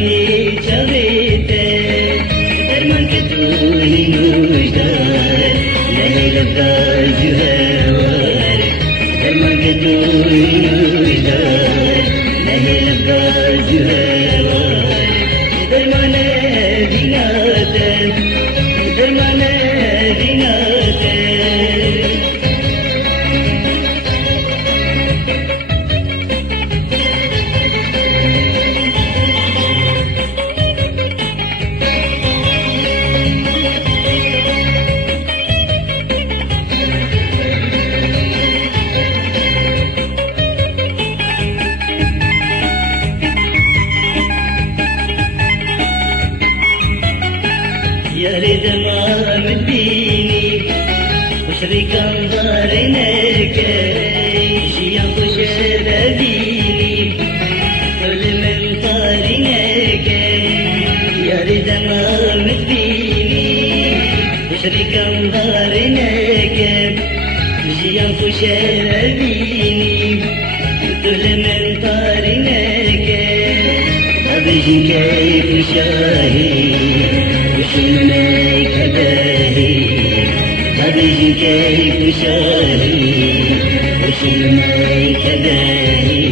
براوي جويته درمان كتوني نوجدار نهي لبدا جهوار درمان كتوني نوجدار نهي لبدا جهوار درمان ديناته درمان ديناته يا ريت ما مديني وشريك انظارينك شيا خوش بديني كل من طارينك يا ريت ما مديني وشريك انظارينك شيا خوش بديني كل من طارينك أبجي كيف شاهي وشمناك باهي أبجي كيف شاهي وشمناك باهي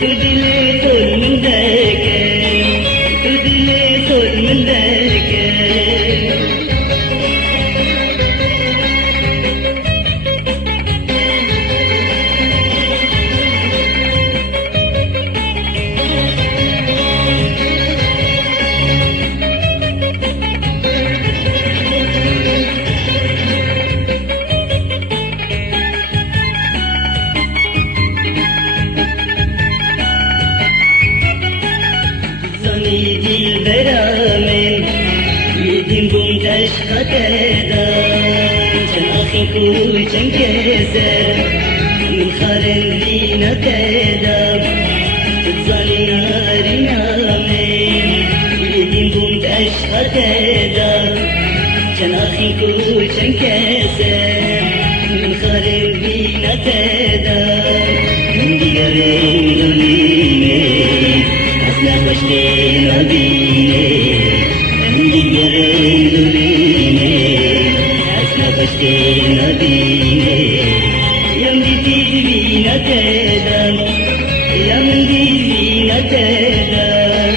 تدلي كل من ذاك تدلي كل من ذاك يدي البرامن يدين بوم تشقى تدام شن أخي كوشن كسر من خارن لينا تدام تتزاني ناري نامن يدين بوم تشقى تدام شن أخي كوشن كسر من خارن لينا تدام من ديارين دوليني نخشتين أبيني عندي جرين دوليني حسنا خشتين أبيني يمدي تدبينا تدام يمدي تدبينا تدام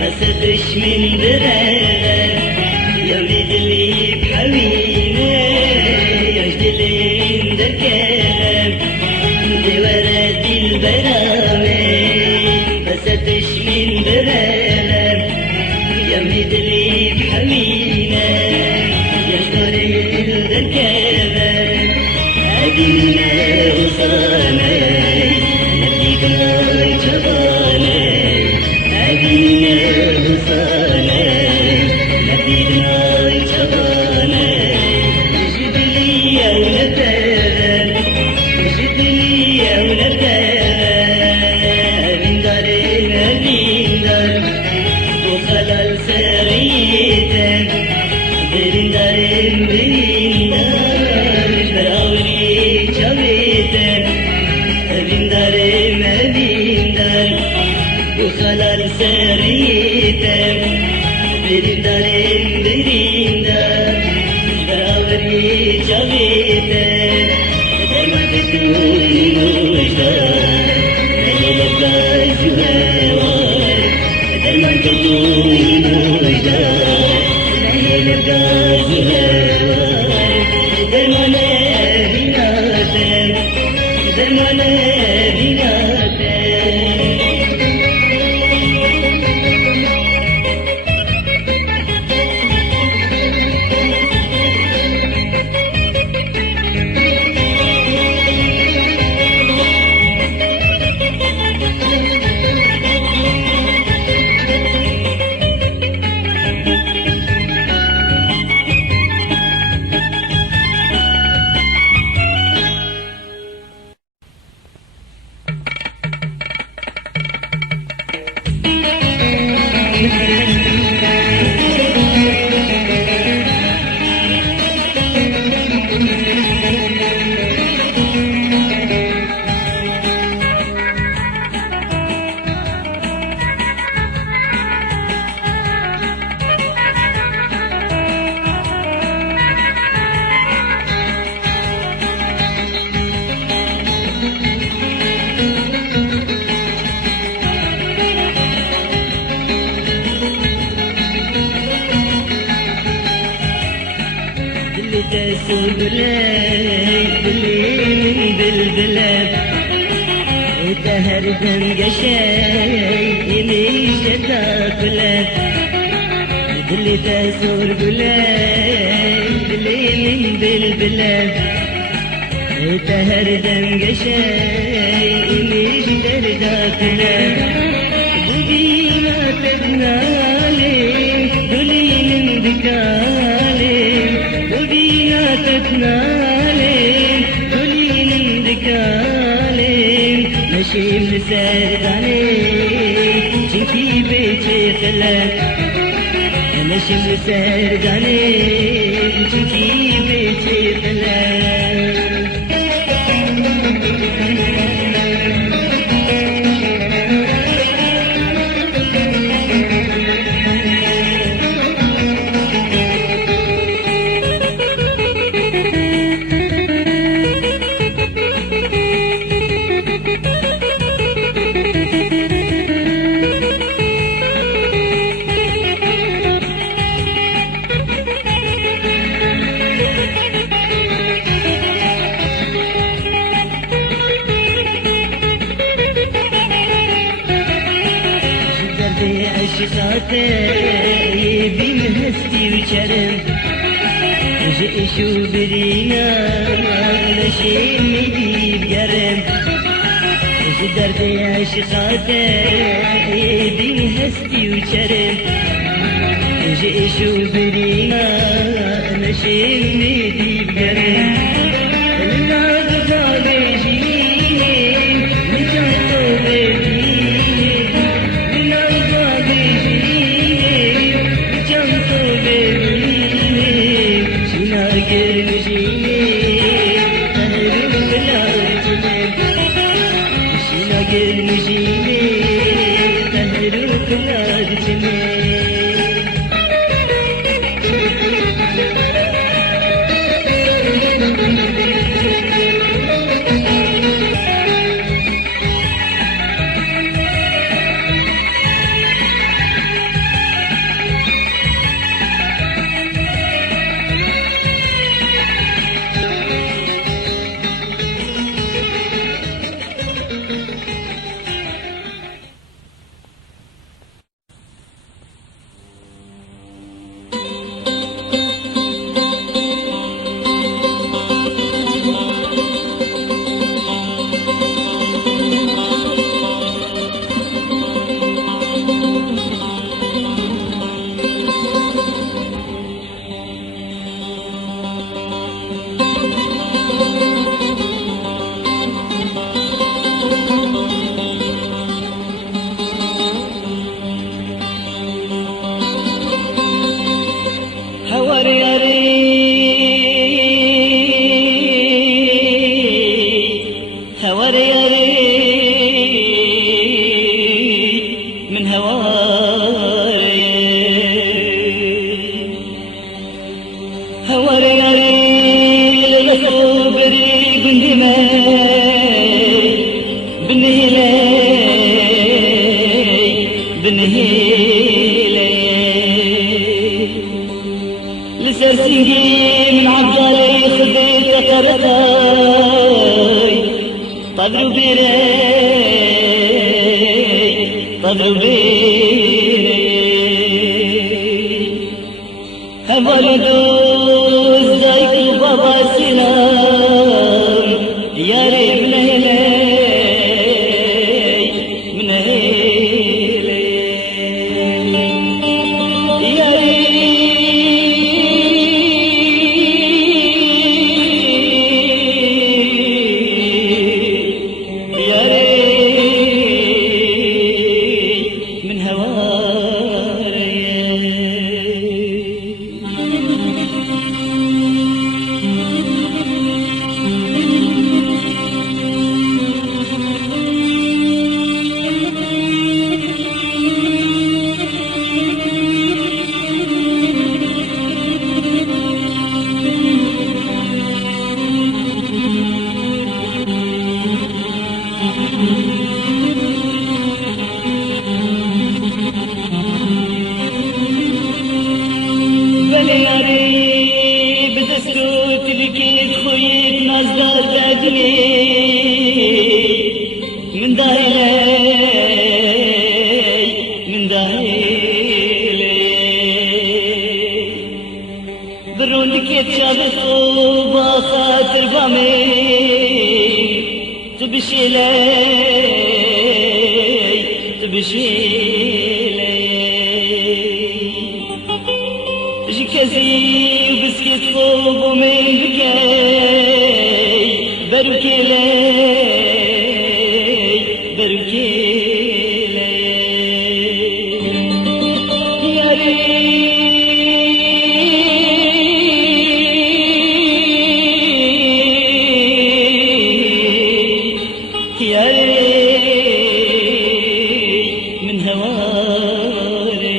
أسدش من برادر يا بدلي بحوينة يا جدلي عند الكلام دي ورد البرامج أسدش من برادر يا بدلي بحوينة يا جدلي عند الكلام أدينا وصانا نبينا جبانا أدينا وصانا نبينا جبانا جدلي يا ولدان جدلي يا ولدان من دارنا من دار وخلال سريتك من دار من دار براولي جويتك من دار من دار وخلال سريتك برندارين برندار براوري جويتك دايما تكوني مجدار نهي لبدا جوار دايما تكوني مجدار نهي لبدا جوار دايما بناتك دايما بناتك تسوق لي من بالبلاد تهردم قشاي مش تاكلت اللي تسوق لي من بالبلاد تهردم قشاي مش تاكلت بقي ما تبنالي قولي من ذكالي وبينا تتنالي قولي من ذكالي ماشي مسرداني جنكي بيتي خلات ماشي مسرداني جنكي بيتي خلات عشقاتي بمهستي وشرم جئشو برينا نشيم مدي بقرم دربي عشقاتي بمهستي وشرم جئشو برينا نشيم مدي بقرم من عبدالي خذيت قرتاي طبرو بيري طبرو بيري هبالي دوز دايك بابا سلام يا ريب لهلي من هيلي يا دكيت شاب صوبة خاطر بامي تبشي لي جكزي وبسكت صوب ومن بكاي بروكي لي يا ريت من هواري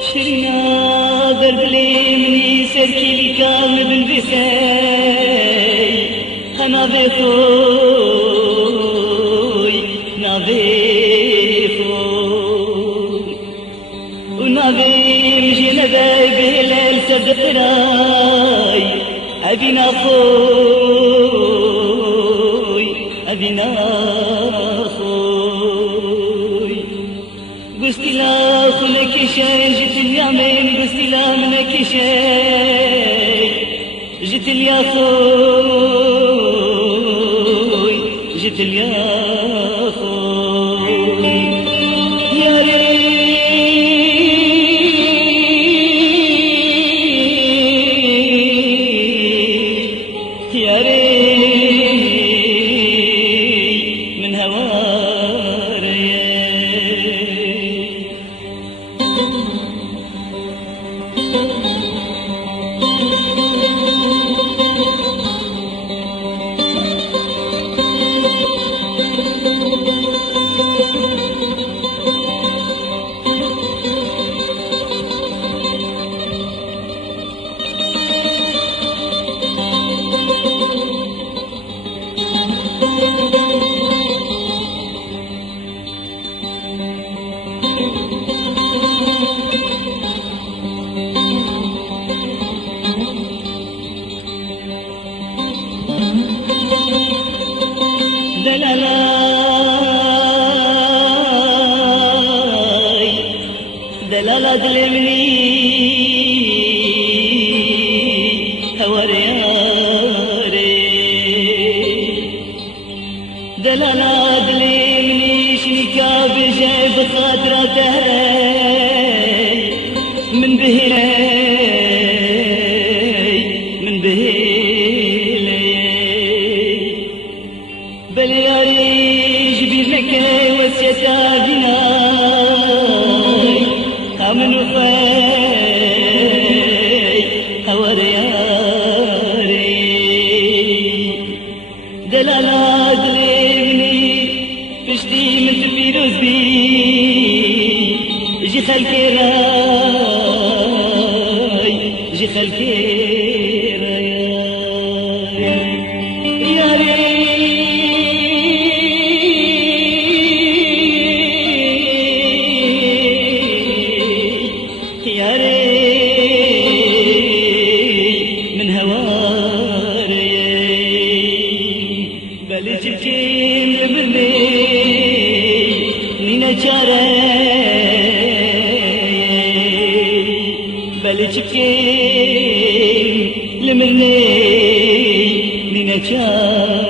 شرنا دربلي مني سركي لي كامل بالبساي أنا بخوي نابيخوي ونابي مجينا بايبي ليل سبد قراي أبينا خوي أبينا خوي قستي لا خلك شي جيت اليمين قستي لا منك شي جيت اليا خوي جيت اليا خوي يا ريت يا ريت من هواري دلالة دلمني هورياري دلالة دلمني شنكا بجاي بخاطرة دهري من بهيلي بل ياري جبير لك وسيسا بناي من وفاي هورياري دلالة دليمني بشتي من تفيروز بي جي خلكي راي جي خلكي راي يا بلجكين لمرني لنجاري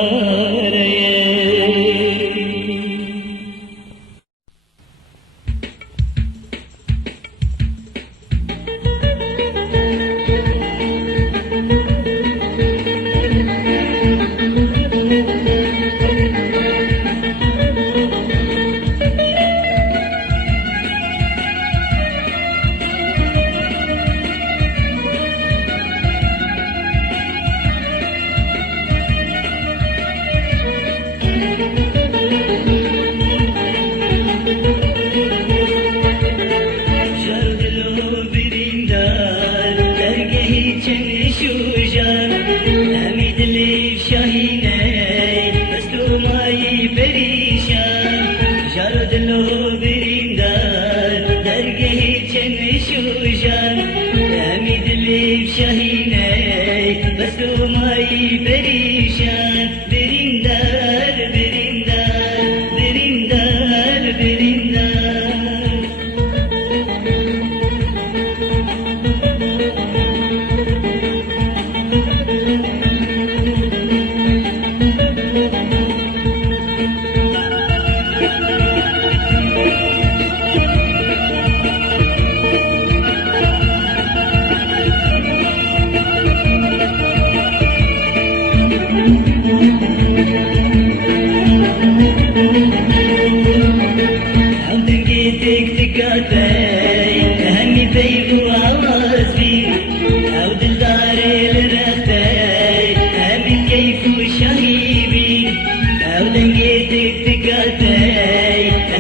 او دنگيتك تكاتي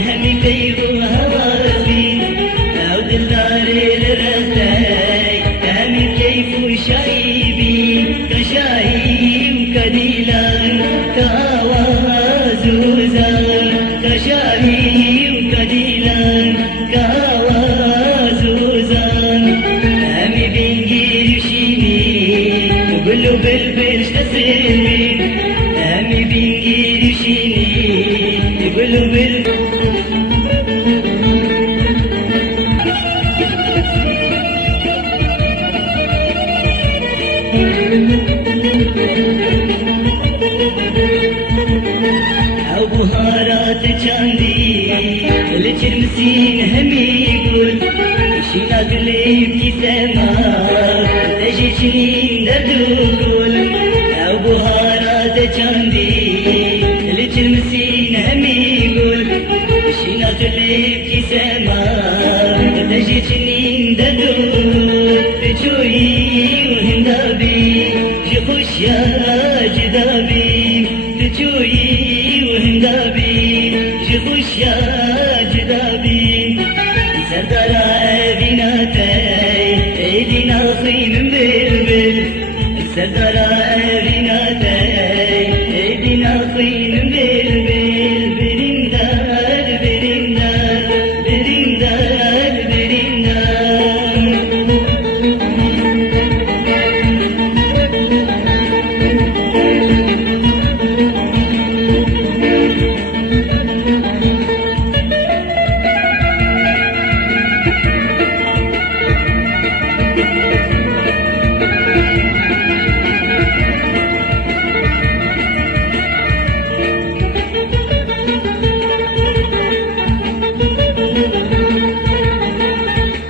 همي كيغو هواسي او دلداري لرستي همي كيفو شايبي كشاهي وكديلان كاوازوزان كشاهي وكديلان كاوازوزان همي بنجير شيني وقلو بالبرش تسلمي همي بنجير شيني وقلو بالبرش او بهارات چاندي لچرمسين همي يقول شينا قليب كي سما تجي شنين دردوكل او بهارات چاندي لچرمسين همي يقول شينا قليب كي سما تجي شنين دردوكل تجوي وهندابي جخوش يا جدابي تجوي وهندابي جخوش يا جدابي سردارا بيناتي ايدينا خي من بلبل سردارا بيناتي ايدينا خي من بلبل برندار برندار برندار برندار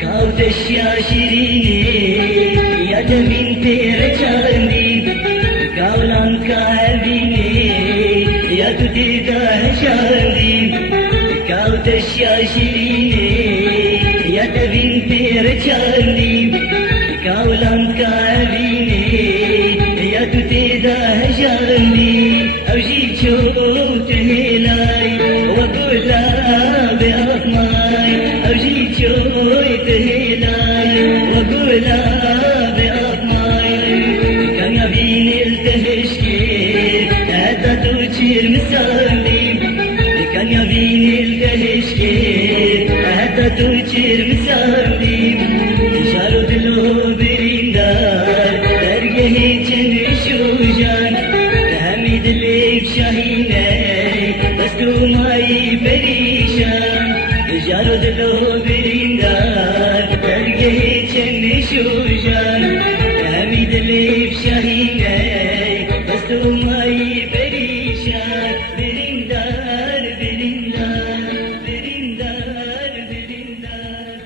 كاوتش يا شيريني يا جميل تيرا چاندي كاولان كاهبيني يا تديدا شاندي كاوتش يا شيريني يا جميل تيرا چاندي كاولان كاهبيني يا تديدا شاندي اوجي چوت هلاي وقولا بأطماي اوجي چوت هلاي وقولا بأطماي كان يبين التهشكير هذا توجير مسامي كان يبين التهشكير هذا توجير مسامي شارو دلو بريندار درگه چن شوجان حمید لیب شاهینه دستو مائی پریشان جارو دلو بریندار درگه چن شوجان حمید لیب شاهینه دستو مائی پریشان بریندار بریندار بریندار بریندار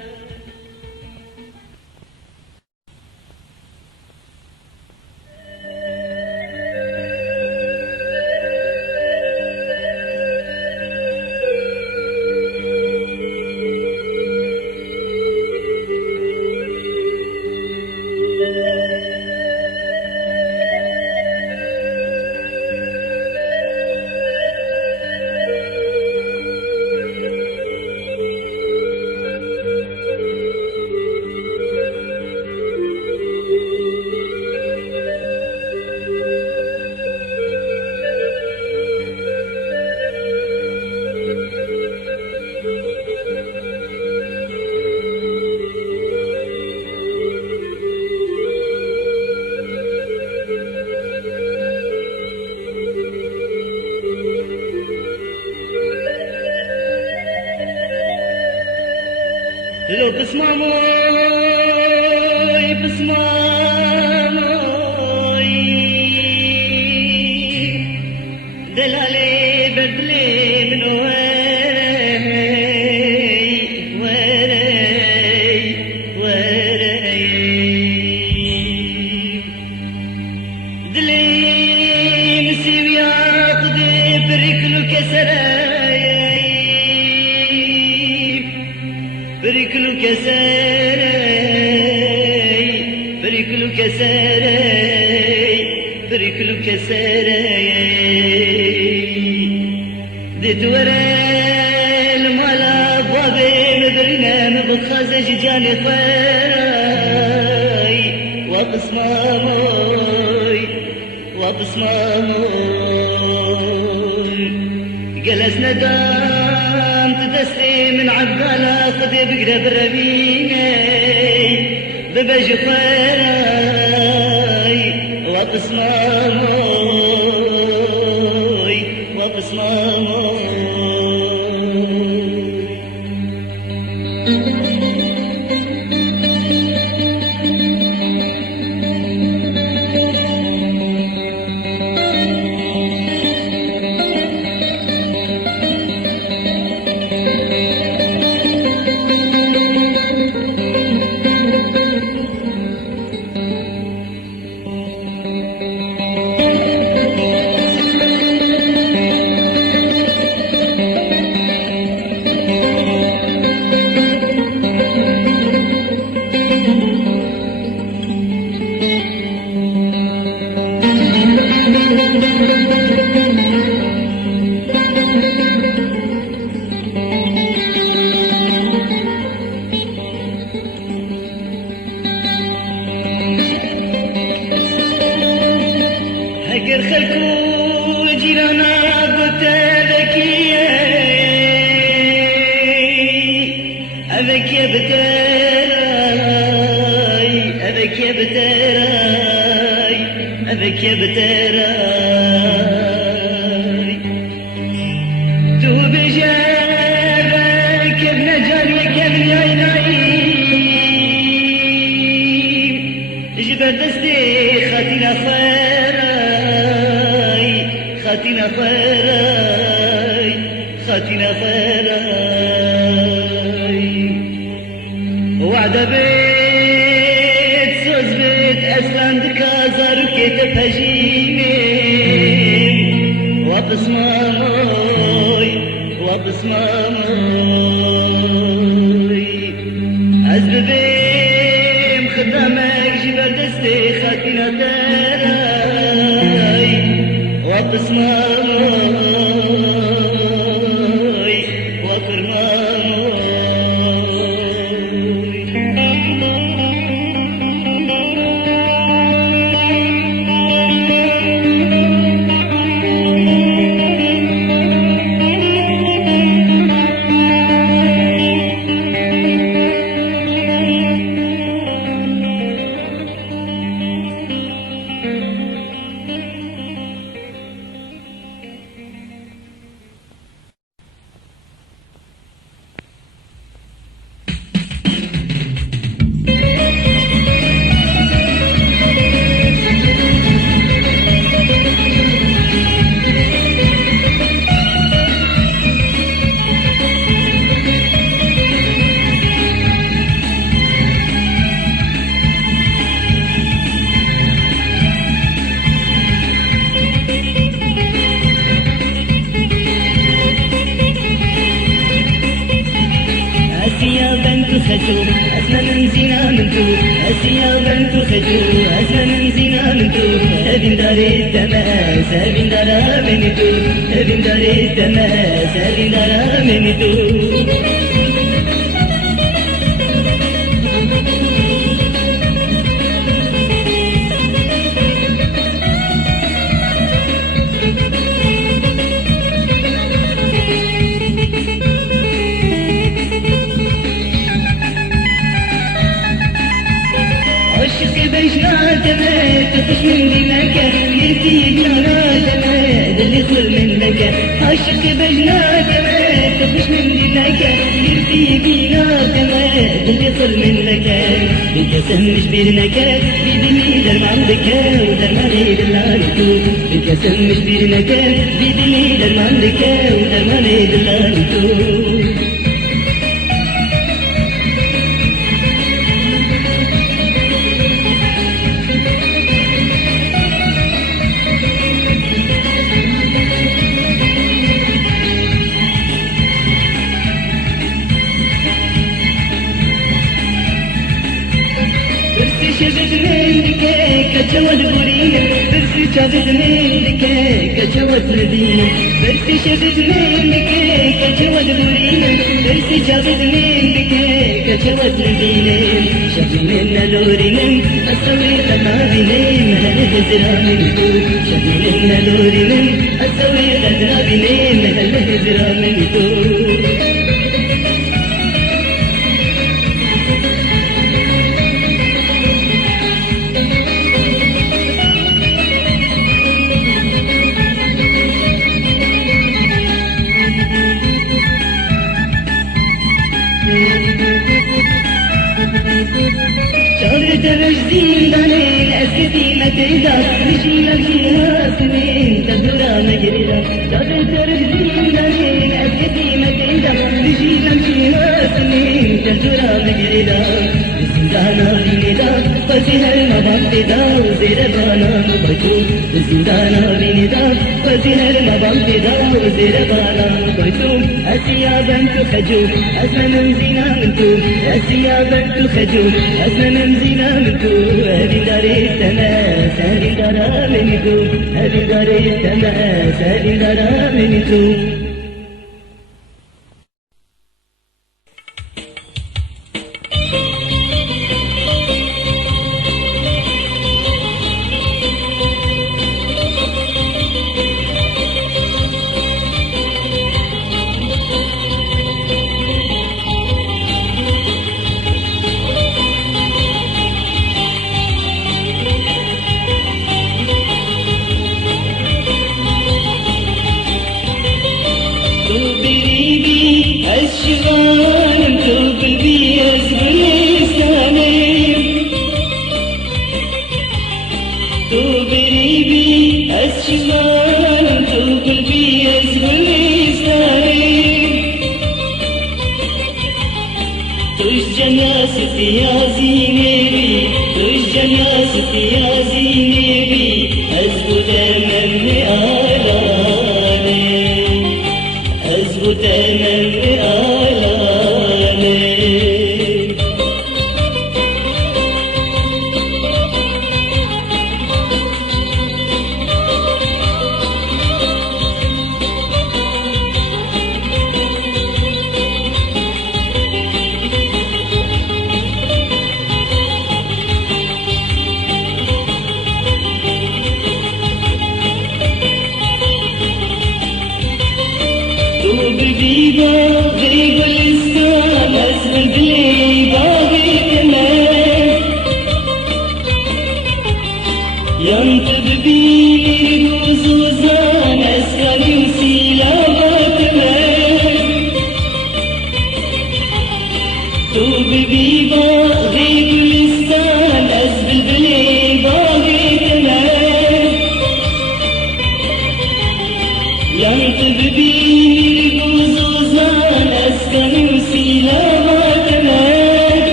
لو بسماموي بسماموي دلالي بدلي من وري دلي مسيو ياخذ بركلو كسراي بركلو كسراي بركلو كسراي بركلو كسراي ديت ورا المالا بابي مبرنا مبخازج جاني خيراي وبصماموي وبصماموي جلسنا دام تدستي من عبدالة خدي بقرب الربيني ببجي خيراي وبصماموي وبصماموي هجر خلكو جيرانا بتبكي أبك يا بتراي أبك يا بتراي أبك يا بتراي تو بجابك ابن جاريك ابن عيناي جبر دستي خاتنا خيراي خاتنا خيراي خاتنا خيراي وعد بيت سوز بيت أسلان دكازار كيت بهجيني وبصماموي وبصماموي عزب بيم خدامك جبر دستي خاتنا تراي وبصماموي وكرماموي أسيا بنت خجو أسمى من زنا منتو أسيا بنت خجو أسمى من زنا منتو أبن دار التماس أبن دار منتو أبن دار التماس أبن دار منتو عشقي بجناتنا تخش من دمك يرتي جناتنا اللي خل منك عشقي بجناتنا تخش من دمك يرتي جناتنا اللي خل منك بكسم مش بيرنك بدمي درمان بك ودرماني دلانتو بكسم مش بيرنك بدمي درمان بك ودرماني دلانتو شبت منك كجوال برينا برسي شبت منك كجوت ندينا برسي شبد من بكي كجوت دورينا برسي شبد من بكي كجوت ندينا شبينا لورينا أسوي قدابينا مهل هزرامي تو شبينا لورينا أسوي قدابينا مهل هزرامي تو شعرت رجدين دانين أسكتي متيدا رجينا فيها سنين تدورا مجردا شعرت رجدين دانين أسكتي متيدا رجينا فيها سنين تدورا مجردا زندانا بيندا فزيها المبامتدا وزير بانا مبجو زندانا بيندا فزيها المبامتدا وزير بانا مبجو أسيا بنت خجو أسمى من زينا منتو أسيا بنت خجو أسمى من زينا منتو هذه داري التماس هذه دارا منتو هذه داري التماس هذه دارا منتو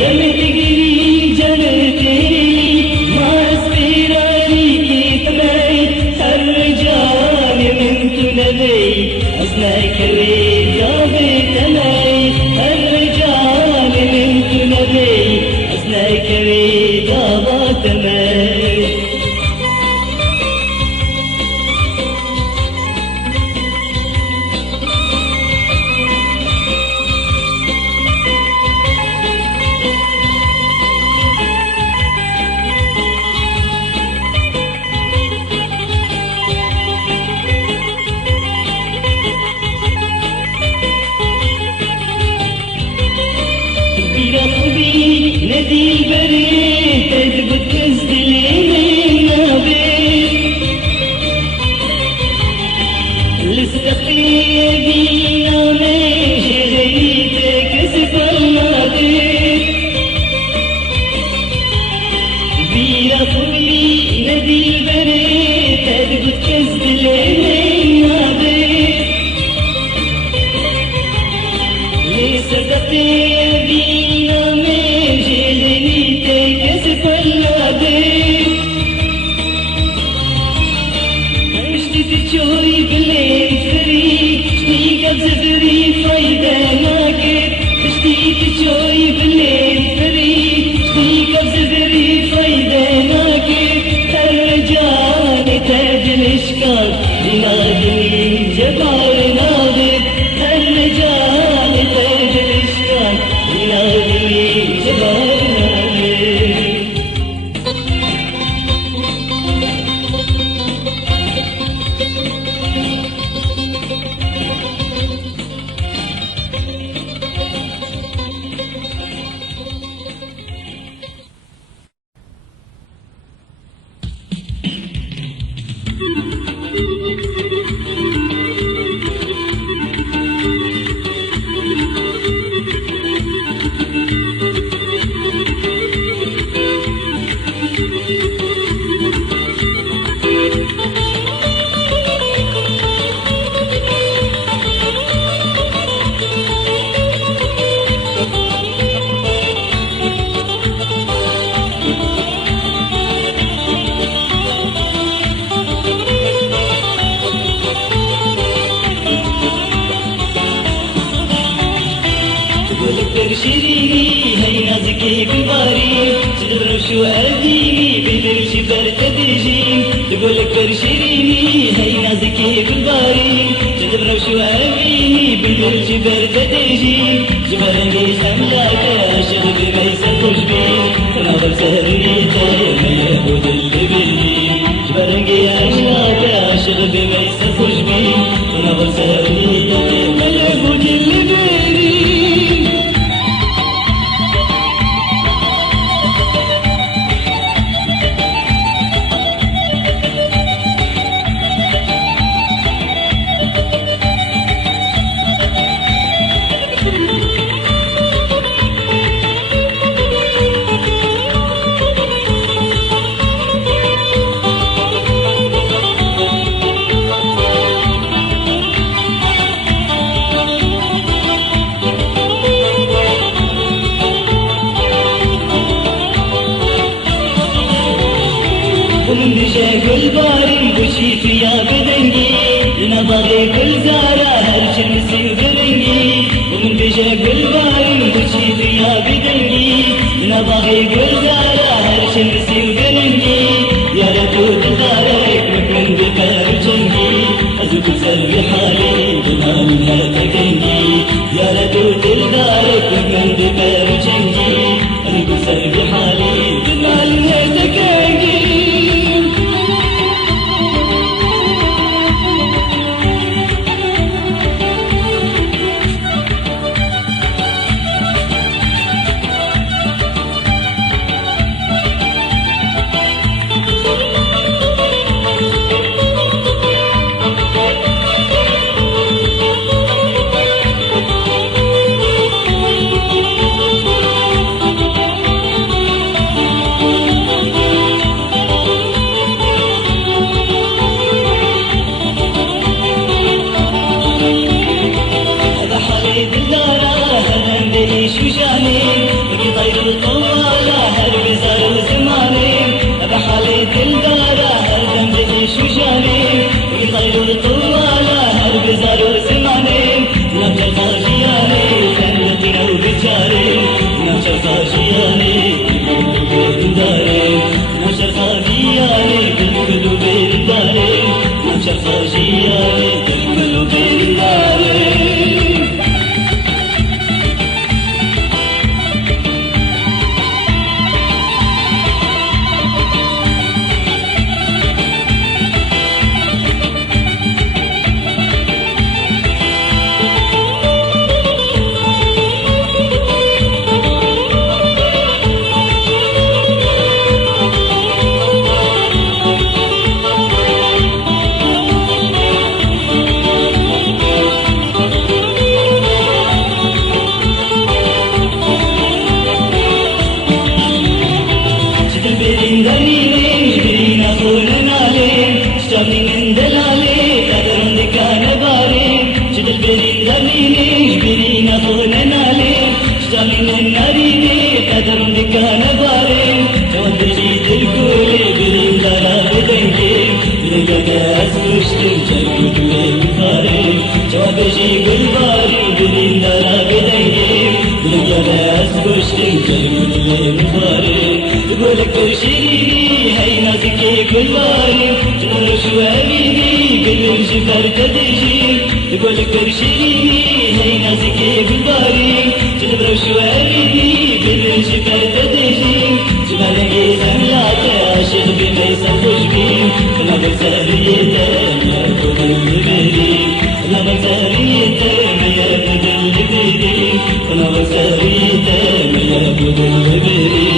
जमे التماس. نادي البريد تثبت كزدلين نابي الاستقيدي نامي شغيتك سفرناتي بيا فوي نادي البريد تثبت كزدلين نابي الاستقيدي شوي بالليل فريق شتي قبز فريق فايدة ناكد تشتيك شوي بالليل فريق شتي قبز فريق فايدة ناكد الرجال تاج الاشكال ينادي جبار نادر الرجال تاج الاشكال ينادي جبار نادر. شيريني هي نازكي بالباري تدبر شو أديني بالليل شبر تدجين تقولك برشيريني هي نازكي بالباري تدبر شو أديني بالليل شبر تدجين جبرني سملاك شغل بميس الخشبين تناظر سهرني تايم يهود اللبنين جبرني أشناك شغل بميس الخشبين تناظر سهرني تايم يهود اللبنين. ومن بجا كل باري بوشي فيا بدنجي لنا باغي كل زارة هرش المسي وبرنجي ومن بجا كل باري بوشي فيا بدنجي لنا باغي كل زارة هرش المسي وبرنجي يا لدود الدارك من بكار جنجي أزوك سلبي حالي بما منها تكنجي يا لدود الدارك من بكار جنجي أزوك سلبي حالي بما منها تكنجي. جبرين دليلين جبرين أخونا نالين اشتغلين دلالين قدرون دكان بارين شدل برين دليلين جبرين أخونا نالين اشتغلين ناريني قدرون دكان بارين جواد جيد الكولي برين دارا بدنكين برين أسكشتن جرقود ويبخارين جواد جيد الباري برين دارا بدنكين برين أسكشتن جرقود ويبخارين تقولك ترشيني هاي نازكي كل باري تنور شوابيني قلب جفر تدجي تقولك ترشيني هاي نازكي كل باري تنور شوابيني قلب جفر تدجي جمالك سملات عاشق بميسر خشبين فلا بساريته يا بدل البري فلا بساريته يا بدل البري فلا بساريته يا بدل البري بساريته يا بدل البري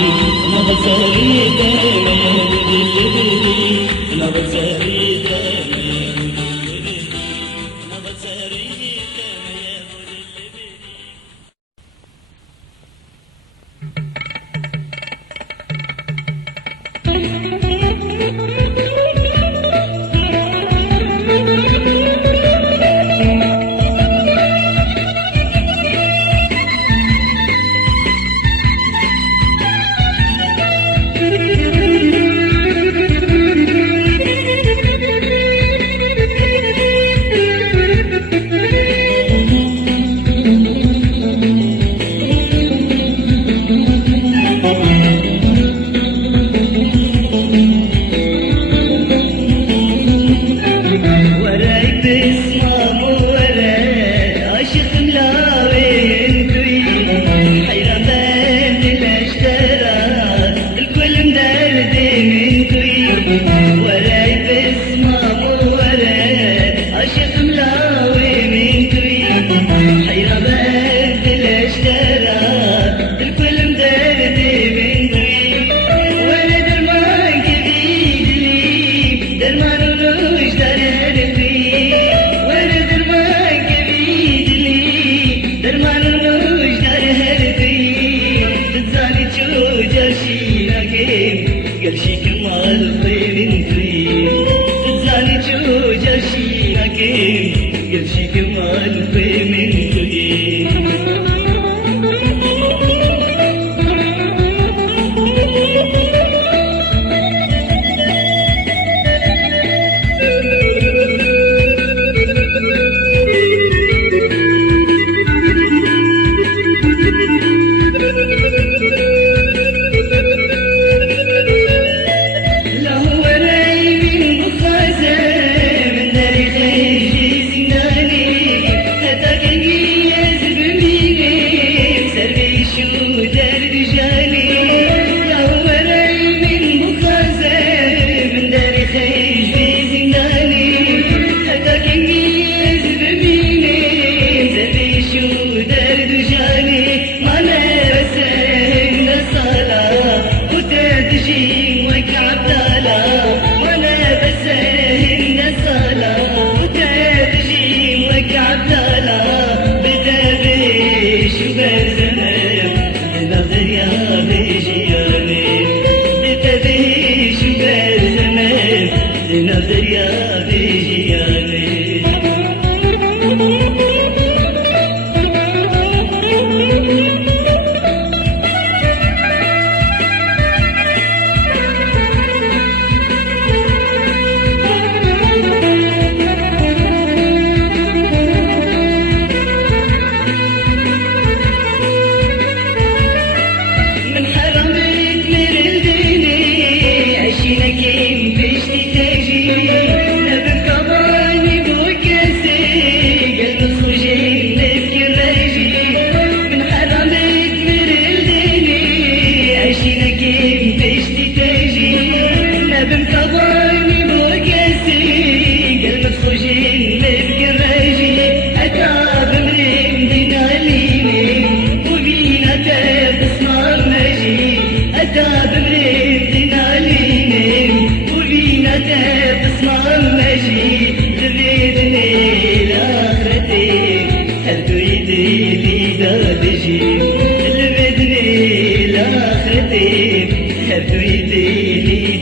أنا بساريته يا بدل البري أنا بساريته يا بدل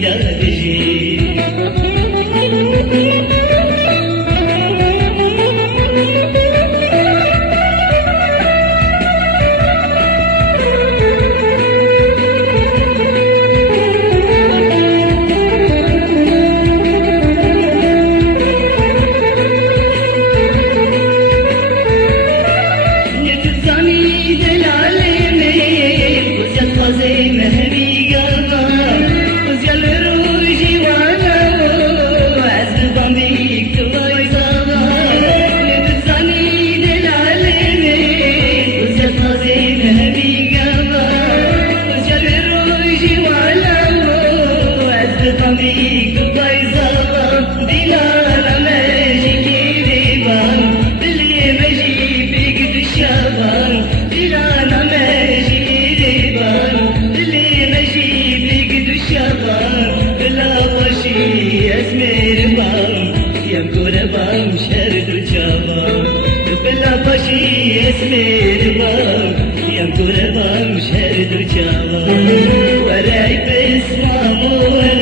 دادجي اسمي ربام يا كل بام شهر درجا وراي بس ما